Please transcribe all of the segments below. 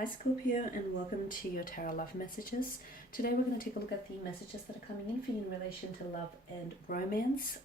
Hi Scorpio, and welcome to your tarot love messages. Today we're going to take a look at the messages that are coming in for you in relation to love and romance.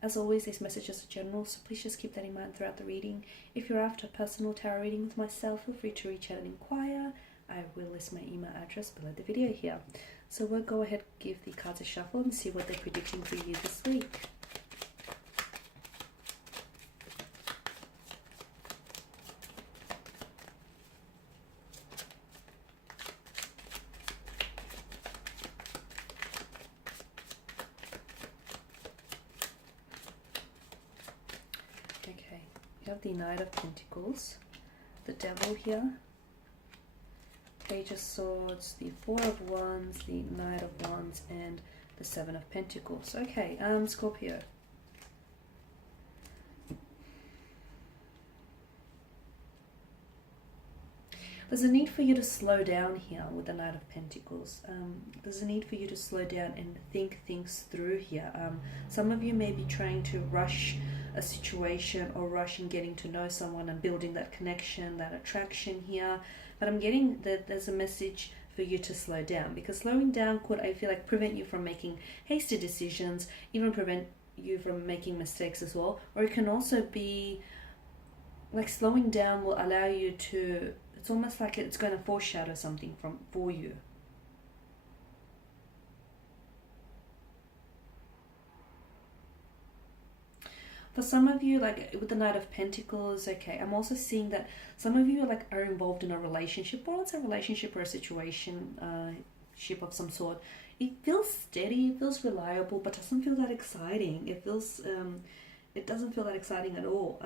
As always, these messages are general, so please just keep that in mind throughout the reading. If you're after a personal tarot reading with myself, feel free to reach out and inquire. I will list my email address below the video here. So we'll go ahead, give the cards a shuffle and see what they're predicting for you this week. Okay, you have the Knight of Pentacles, the Devil here, Page of Swords, the Four of Wands, the Knight of Wands, and the Seven of Pentacles. Okay, Scorpio. There's a need for you to slow down here with the Knight of Pentacles. There's a need for you to slow down and think things through here. Some of you may be trying to rush a situation or rush in getting to know someone and building that connection, that attraction here. But I'm getting that there's a message for you to slow down, because slowing down could, I feel like, prevent you from making hasty decisions, even prevent you from making mistakes as well. Or it can also be like slowing down will allow you to, it's almost like it's going to foreshadow something for you. For some of you, like with the Knight of Pentacles, okay, I'm also seeing that some of you are involved in a relationship, or it's a relationship or a situation, ship of some sort. It feels steady, it feels reliable, but doesn't feel that exciting. It feels, it doesn't feel that exciting at all.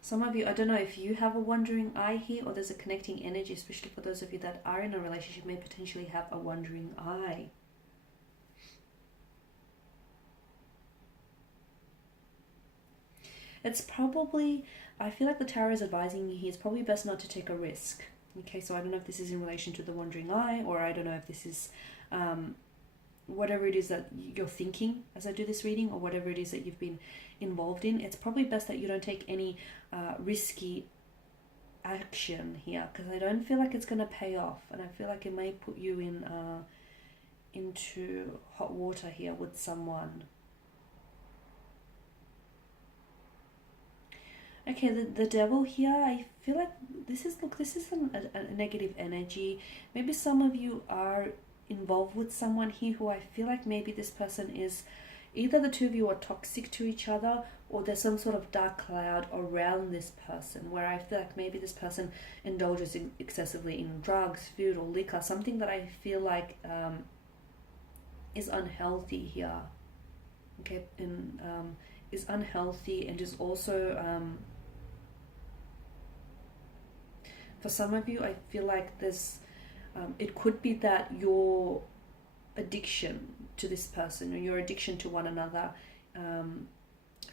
Some of you, I don't know if you have a wandering eye here, or there's a connecting energy, especially for those of you that are in a relationship, may potentially have a wandering eye. It's probably, I feel like the Tower is advising you here, it's probably best not to take a risk. Okay, so I don't know if this is in relation to the wandering eye, or I don't know if this is whatever it is that you're thinking as I do this reading, or whatever it is that you've been involved in. It's probably best that you don't take any risky action here, because I don't feel like it's going to pay off, and I feel like it may put you in into hot water here with someone. Okay, the Devil here, I feel like this is, look, this is a negative energy. Maybe some of you are involved with someone here who I feel like maybe this person is, either the two of you are toxic to each other, or there's some sort of dark cloud around this person, where I feel like maybe this person indulges excessively in drugs, food, or liquor, something that I feel like is unhealthy here. Okay, and is unhealthy, and is also for some of you, I feel like this, it could be that your addiction to this person, or your addiction to one another,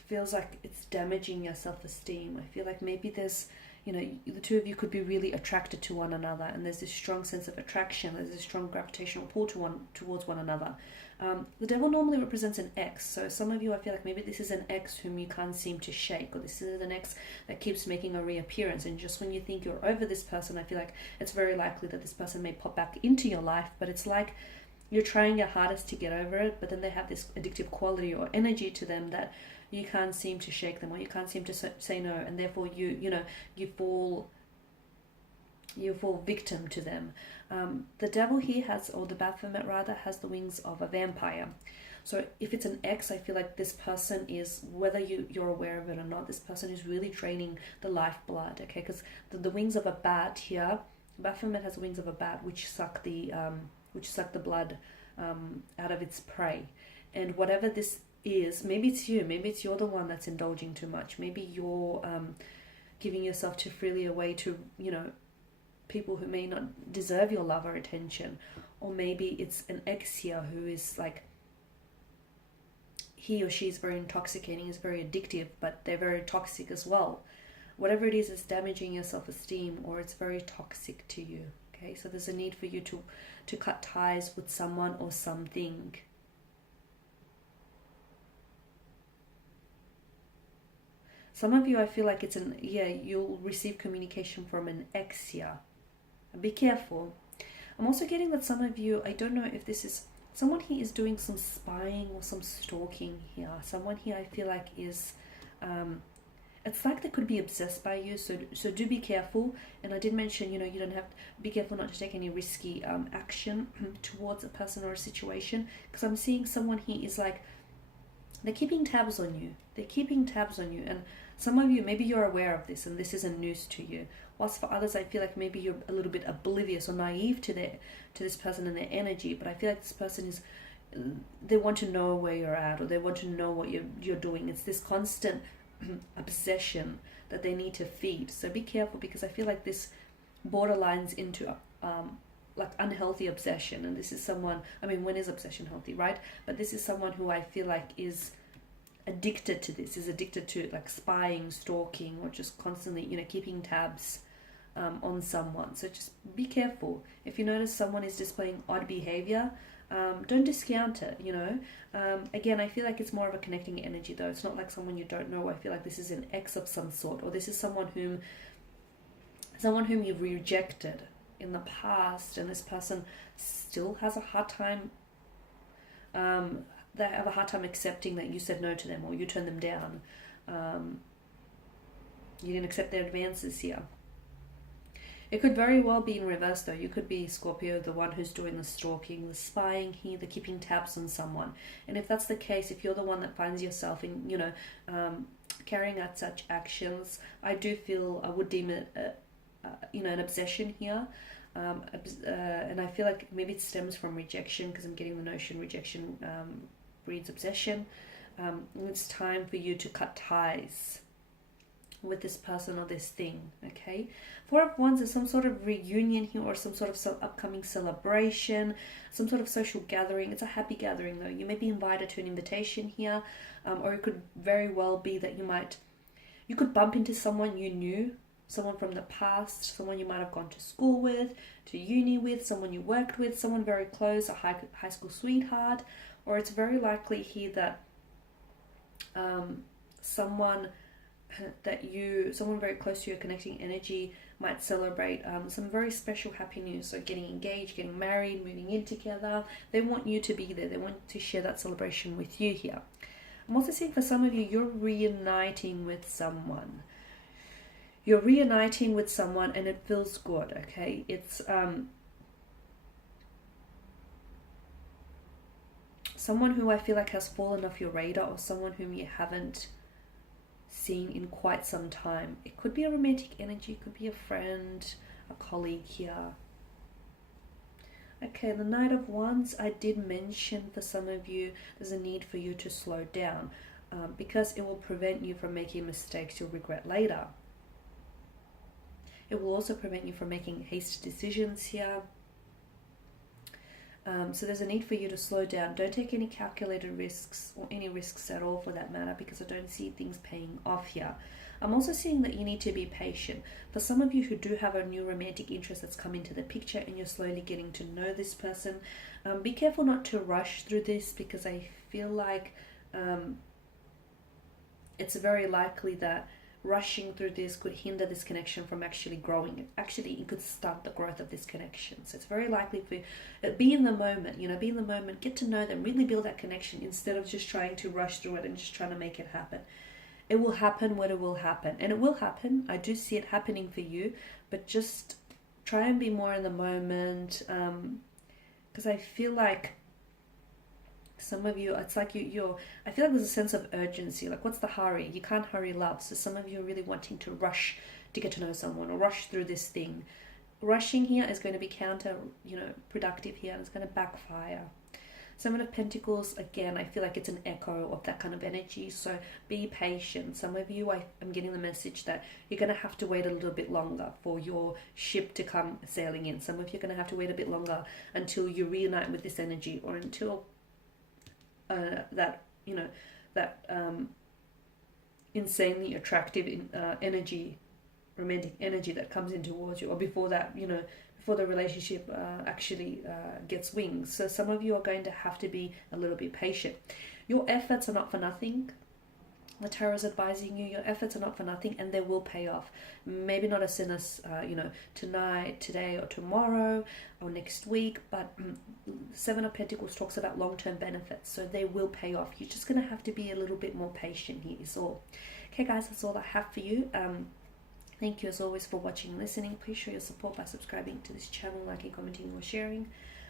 feels like it's damaging your self-esteem. I feel like maybe there's, you know, the two of you could be really attracted to one another, and there's this strong sense of attraction, there's this strong gravitational pull towards one another. The Devil normally represents an ex, so some of you, I feel like maybe this is an ex whom you can't seem to shake, or this is an ex that keeps making a reappearance, and just when you think you're over this person, I feel like it's very likely that this person may pop back into your life, but it's like you're trying your hardest to get over it, but then they have this addictive quality or energy to them that you can't seem to shake them, or you can't seem to say no, and therefore you fall victim to them. The Devil here has, or the Baphomet rather, has the wings of a vampire. So if it's an ex, I feel like this person is, whether you're aware of it or not, this person is really draining the lifeblood, okay? Because the wings of a bat here, Baphomet has the wings of a bat, which suck the blood out of its prey. And whatever this is, maybe it's you, maybe it's you're the one that's indulging too much, maybe you're giving yourself too freely away to, you know, people who may not deserve your love or attention. Or maybe it's an ex here who is like, he or she is very intoxicating, is very addictive, but they're very toxic as well. Whatever it is, it's damaging your self-esteem, or it's very toxic to you. Okay, so there's a need for you to cut ties with someone or something. Some of you, I feel like it's you'll receive communication from an ex here. Be careful. I'm also getting that some of you, I don't know if this is, someone here is doing some spying or some stalking here. Someone here, I feel like is, it's like they could be obsessed by you, so do be careful. And I did mention, you don't have to be careful not to take any risky action towards a person or a situation, because I'm seeing someone here is like, they're keeping tabs on you. They're keeping tabs on you. And some of you, maybe you're aware of this and this isn't news to you. Whilst for others, I feel like maybe you're a little bit oblivious or naive to this person and their energy. But I feel like this person is, they want to know where you're at, or they want to know what you're doing. It's this constant obsession that they need to feed. So be careful, because I feel like this borderlines into like unhealthy obsession. And this is someone, I mean, when is obsession healthy, right? But this is someone who I feel like is addicted to this, is addicted to like spying, stalking, or just constantly, keeping tabs on someone. So just be careful. If you notice someone is displaying odd behavior, don't discount it, Again, I feel like it's more of a connecting energy though. It's not like someone you don't know. I feel like this is an ex of some sort, or this is someone whom you've rejected in the past, and this person still has a hard time, they have a hard time accepting that you said no to them, or you turned them down. You didn't accept their advances here. It could very well be in reverse though. You could be Scorpio, the one who's doing the stalking, the spying here, the keeping tabs on someone. And if that's the case, if you're the one that finds yourself in, carrying out such actions, I do feel I would deem it an obsession here. And I feel like maybe it stems from rejection, because I'm getting the notion rejection breeds obsession. It's time for you to cut ties with this person or this thing, okay? Four of Wands is some sort of reunion here, or some sort of upcoming celebration, some sort of social gathering. It's a happy gathering though. You may be invited to an invitation here, or it could very well be that you could bump into someone you knew, someone from the past, someone you might have gone to school with, to uni with, someone you worked with, someone very close, a high school sweetheart. Or it's very likely here that someone very close to your connecting energy might celebrate some very special happy news. So getting engaged, getting married, moving in together. They want you to be there. They want to share that celebration with you here. I'm also seeing for some of you, you're reuniting with someone. You're reuniting with someone and it feels good, okay? It's someone who I feel like has fallen off your radar, or someone whom you haven't seen in quite some time. It could be a romantic energy, it could be a friend, a colleague here. Okay, the Knight of Wands, I did mention for some of you, there's a need for you to slow down because it will prevent you from making mistakes you'll regret later. It will also prevent you from making hasty decisions here. So there's a need for you to slow down. Don't take any calculated risks, or any risks at all for that matter, because I don't see things paying off here. I'm also seeing that you need to be patient. For some of you who do have a new romantic interest that's come into the picture and you're slowly getting to know this person, be careful not to rush through this, because I feel like it's very likely that rushing through this could hinder this connection from actually growing. Actually, it could stunt the growth of this connection. So it's very likely for you, be in the moment, be in the moment, get to know them, really build that connection, instead of just trying to rush through it and just trying to make it happen. It will happen when it will happen, and it will happen. I do see it happening for you, but just try and be more in the moment, because I feel like some of you, it's like I feel like there's a sense of urgency. Like, what's the hurry? You can't hurry love. So some of you are really wanting to rush to get to know someone, or rush through this thing. Rushing here is going to be productive here, and it's going to backfire. Seven of Pentacles, again, I feel like it's an echo of that kind of energy. So be patient. Some of you, I'm getting the message that you're going to have to wait a little bit longer for your ship to come sailing in. Some of you are going to have to wait a bit longer until you reunite with this energy, or until that insanely attractive energy, romantic energy that comes in towards you, or before that, before the relationship actually gets wings. So some of you are going to have to be a little bit patient. Your efforts are not for nothing. The tarot is advising you your efforts are not for nothing, and they will pay off. Maybe not as soon as tonight, today, or tomorrow, or next week, but Seven of Pentacles talks about long-term benefits, so they will pay off. You're just going to have to be a little bit more patient here is all. Okay guys, that's all I have for you. Thank you as always for watching and listening. Please show your support by subscribing to this channel, liking, commenting, or sharing.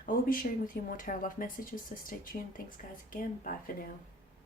I will be sharing with you more tarot love messages, so stay tuned. Thanks guys again. Bye for now.